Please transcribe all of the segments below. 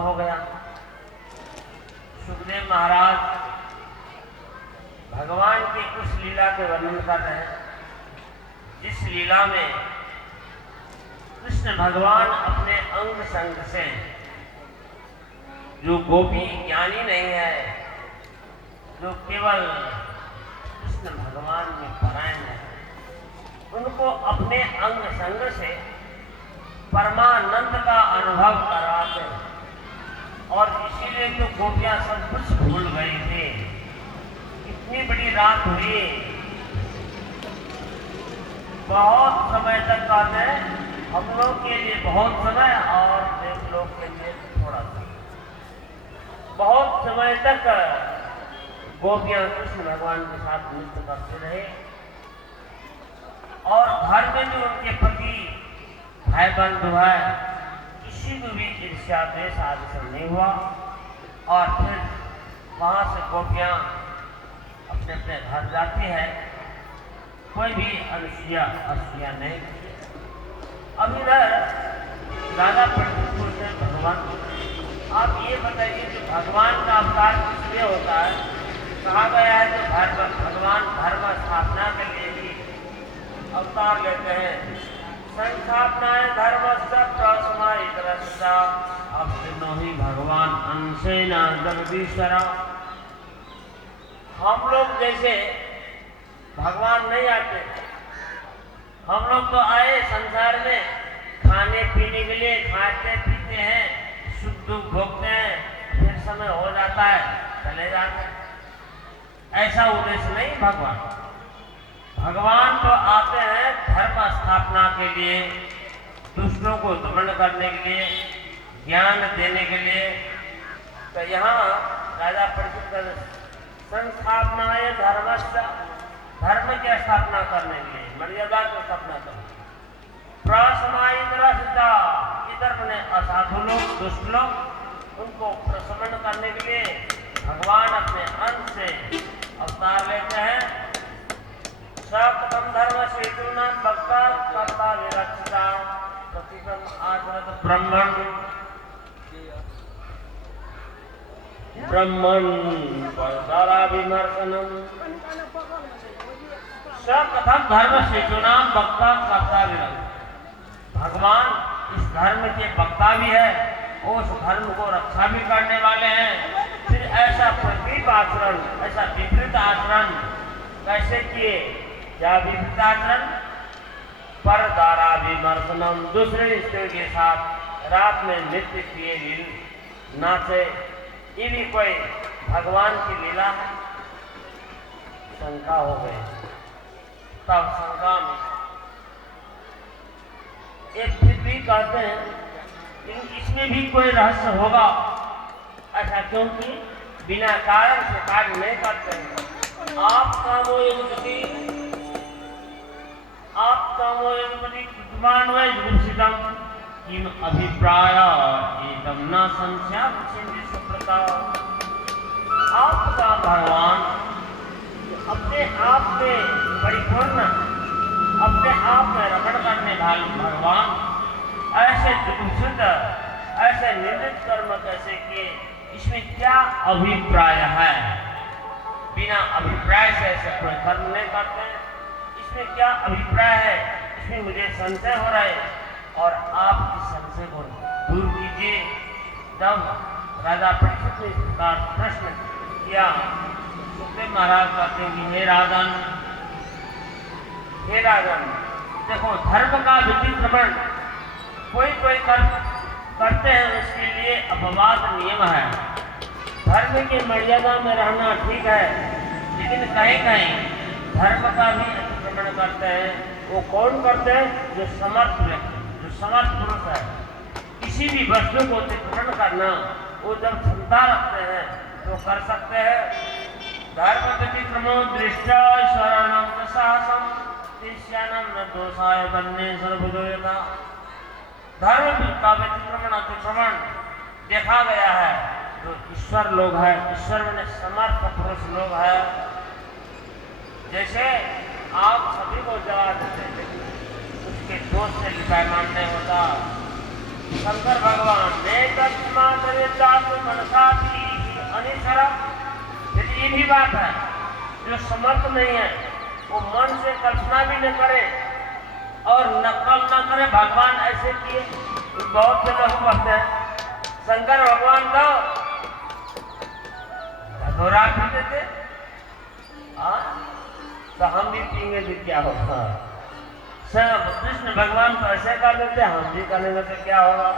हो गया। सुखदेव महाराज भगवान की उस लीला के वर्णन कर रहे हैं जिस लीला में कृष्ण भगवान अपने अंग संग से, जो गोपी ज्ञानी नहीं है, जो केवल कृष्ण भगवान में परायण है, उनको अपने अंग संग से परमानंद का अनुभव करवाते हैं। और इसीलिए जो गोपियां सब कुछ भूल गई थी। इतनी बड़ी रात हुई, बहुत समय तक कहते हैं, हम लोग के लिए बहुत समय और देव लोग के लिए थोड़ा सा। बहुत समय तक गोपियां कृष्ण भगवान के साथ नृत्य करते रहे और घर में जो उनके पति भाई बंधु है, किसी को भी ईर्ष्या द्वेष आदि से नहीं हुआ। और फिर वहां से गोपियां अपने अपने घर जाती है, कोई भी अनुसूया असूया नहीं। अब इधर राजा परीक्षित पूछते हैं, भगवान आप ये बताइए कि भगवान का अवतार किस लिए होता है? कहा गया है कि भगवान धर्म स्थापना के लिए ही अवतार लेते हैं। संस्थापनाएं धर्म प्रसमाइतरस्या अब तीनों ही भगवान अंशेन जगदीश्वर। हम लोग जैसे भगवान नहीं आते, हम लोग तो आए संसार में खाने पीने के लिए, खाते पीते हैं, सुख दुख भोगते हैं, फिर समय हो जाता है चले जाते हैं। ऐसा उद्देश्य नहीं भगवान। भगवान तो आते हैं धर्म स्थापना के लिए, दुष्टों को दमन करने के लिए, ज्ञान देने के लिए। तो यहाँ राजा परीक्षित संस्थापनाएं धर्मस्य, धर्म की स्थापना करने के लिए, मर्यादा की स्थापना करने, प्रशमाइतरस्या इधर बने असाधु लोग, दुष्ट लोग, उनको प्रशमन करने के लिए भगवान अपने अंश से अवतार लेते हैं। सप्तम धर्म सेतुना भक्ता कर्ता विरक्षिता प्रतिकम आचरत ब्रह्मण ब्रह्मण परदारा विमर्शनम। सप्तम धर्म सेतुना भक्ता कर्ता विरक्षिता। भगवान इस धर्म के वक्ता भी है, उस धर्म को रक्षा भी करने वाले हैं। फिर ऐसा प्रतिप आचरण, ऐसा विपरीत आचरण कैसे किए? क्या विपरीत आचरण? पर दारा विमर्शनम, दूसरे स्त्री के साथ रात में नृत्य किए, नाचे। ये भी कोई भगवान की लीला है? शंका हो गई। तब शंका में एक फिर भी कहते हैं लेकिन इसमें भी कोई रहस्य होगा। ऐसा क्योंकि बिना कारण से कार्य नहीं करते हैं। आप कामो यदि कृतमान व युषितम किम अभिप्राय एकदम न संशय सुप्रता। आपका भगवान अपने आप में परिपूर्ण, अपने आप में रमण करने वाले भगवान ऐसे दुखित, ऐसे निंदित कर्म कैसे किए? इसमें क्या अभिप्राय है? बिना अभिप्राय से ऐसे कोई कर्म नहीं करते हैं। इसमें क्या अभिप्राय है? इसमें मुझे संशय हो रहा है और आप इस संशय को दूर कीजिए। जब राजा परीक्षित ने इस प्रकार प्रश्न किया, सुखदेव महाराज कहते हैं कि हे राजन, देखो धर्म का विचित्रमण कोई करते हैं, उसके लिए अपवाद नियम है। धर्म की मर्यादा में रहना ठीक है, लेकिन कहीं कहीं धर्म का भी अतिक्रमण करते हैं। वो कौन करते हैं? जो समर्थ व्यक्ति, जो समर्थ पुरुष है। किसी भी वस्तु को अतिक्रमण करना, वो जब क्षमता रखते हैं तो कर सकते हैं। धर्म व्यतिक्रमो दृष्टा शरणम साहसम शिष्यानम न दोषाय बन्ने सर्वदोयता। धर्म का व्यतिक्रमण अतिक्रमण देखा गया है जो ईश्वर लोग है, ईश्वर में समर्थ पुरुष लोग है। जैसे आप सभी को जगा देते, लेकिन उसके दोष से लिपायमान नहीं होता। शंकर भगवान ने तस्मात् जातु मनसा अनिश्वरा। यदि ये भी बात है, जो समर्थ नहीं है वो मन से कल्पना भी न करे और नकल न करे भगवान ऐसे किए। बहुत से लोग कहते हैं शंकर भगवान धोरा पीते थे, तो हम भी पीएंगे तो क्या होगा। सब कृष्ण भगवान तो ऐसे कर देते, हम भी करेंगे तो क्या होगा।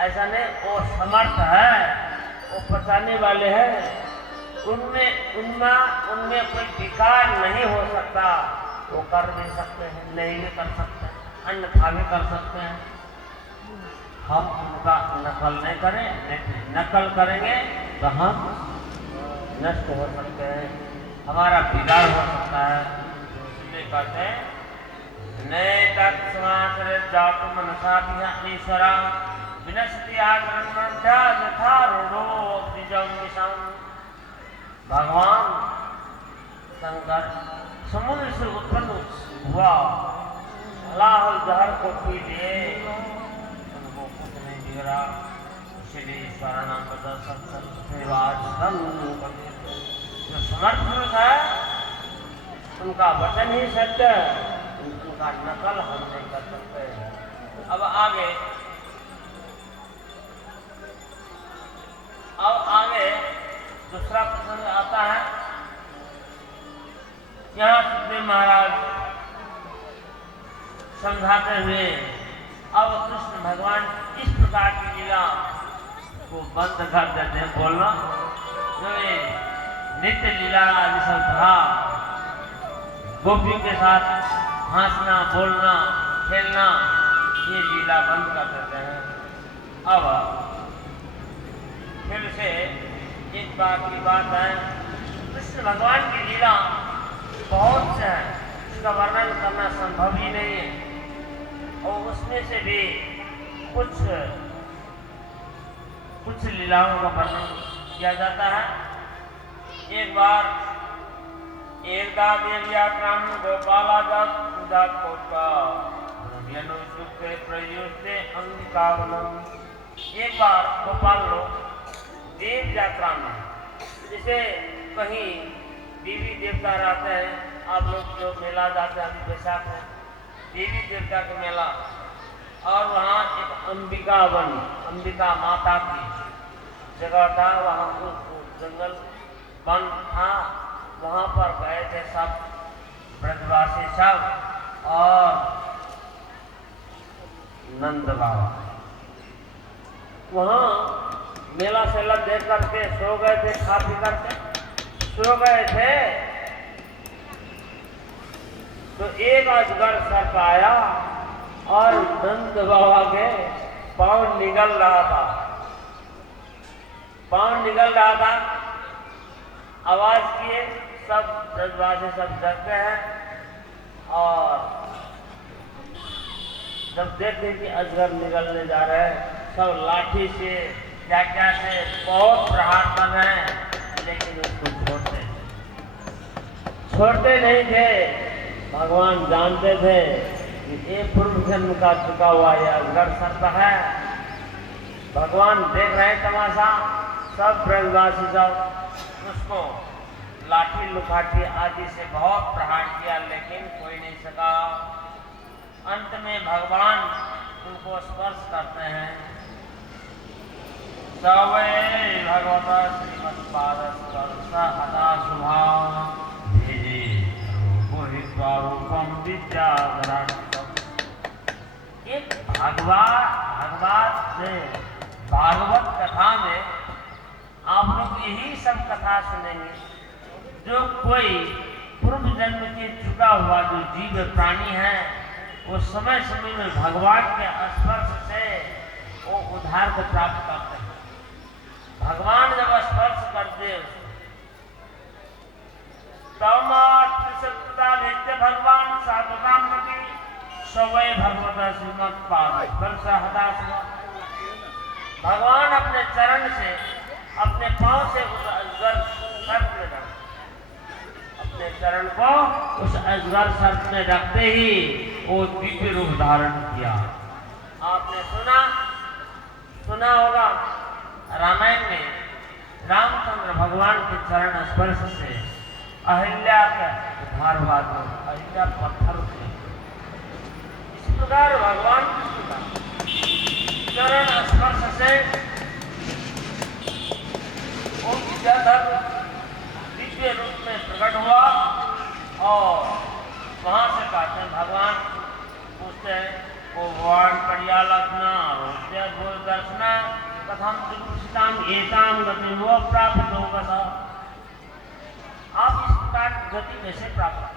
ऐसा नहीं, वो समर्थ है, वो पचाने वाले हैं, उनमें कोई विकार नहीं हो सकता। वो कर भी सकते हैं, नहीं भी कर सकते हैं, अन्यथा भी कर सकते हैं। हम उनका नकल नहीं करें, नकल करेंगे तो हम नष्ट हो सकते हैं, हमारा बिगाड़ हो सकता है। इसलिए कहते हैं नए तत्समात् जातु मनसा ईश्वरा विनश्यति आचरणमध्या यथा रूढ़ो द्विजं विषम। भगवान शंकर समुद्र से उत्पन्न हुआ, हलाहल जहर को पी लिए, उनको कुछ नहीं बिगड़ा। इसलिए ईश्वर नाम का दर्शन जो समर्थ पुरुष है उनका वचन ही सत्य, उनका नकल हम नहीं कर सकते। अब आगे दूसरा प्रसंग आता है। यहाँ सुखदेव महाराज समझाते हुए अब कृष्ण भगवान इस प्रकार की लीला को बंद कर देते हैं बोलना। जो ये नित्य लीला आदि सब था, गोपियों के साथ हंसना, बोलना, खेलना, ये लीला बंद कर देते हैं। अब फिर से एक बात की बात है, कृष्ण भगवान की लीला बहुत से है, उसका वर्णन करना संभव ही नहीं है। और उसमें से भी कुछ लीलाओं का वर्णन किया जाता है। एक बार एक देव यात्रा गोपाला एक बार गोपाल लोग देव यात्रा में, जैसे कहीं देवी देवता रहते हैं, आप लोग जो मेला जाते हैं अभी बैसाख में, देवी देवता का मेला, और वहाँ एक अंबिका माता की जगह था, वहाँ जंगल वन था, वहाँ पर गए थे सब ब्रजवासी सब और नंद बाबा। वहाँ मेला सेला देख करके सो गए थे, खा पी करके सो गए थे, तो एक अजगर सर्प आया और नंद बाबा के पाँव निगल रहा था, आवाज किए, सब ब्रजवासी सब डरते हैं। और जब देखते कि अजगर निगलने जा रहे हैं, सब लाठी से क्या से बहुत प्रहार कर रहे हैं, लेकिन उसको छोड़ते नहीं थे। भगवान जानते थे कि ये पूर्व जन्म का चुका हुआ ये अजगर सर्प है। भगवान देख रहे तमाशा, सब ब्रजवासी सब उसको लाठी लुकाठी आदि से बहुत प्रहार किया, लेकिन कोई नहीं सका। अंत में भगवान उनको स्पर्श करते हैं। सवै भगवता श्रीमत्पाद स्पर्श हता शुभा रूपम विद्याधराक्षम। एक भागवत कथा में आप लोग यही सब कथा सुनेंगे। जो कोई पूर्व जन्म के चुका हुआ जो जीव प्राणी है, वो समय समय में भगवान के स्पर्श से वो उद्धार को प्राप्त करते हैं। भगवान जब स्पर्श करते भगवान साधुकाम सवै भगवता श्रीमत्पाद भगवान अपने चरण से, अपने पांव से उस अजगर सर्प में रख, अपने चरण को उस अजगर सर्प में रखते ही वो दिव्य रूप धारण किया। आपने सुना होगा रामायण में रामचंद्र भगवान के चरण स्पर्श से अहिल्या का उद्धार हुआ, तो अहिल्या पत्थर थे। इस प्रकार भगवान कृष्ण का चरण स्पर्श से वो विद्याधर दिव्य रूप में प्रकट हुआ और वहां से कहते हैं भगवान पूछते हैं ओ भगवान बढ़िया लक्षणा रोज दर्शना कथम दुष्टाम एताम गति वो प्राप्त होगा। आप इस प्रकार की गति कैसे प्राप्त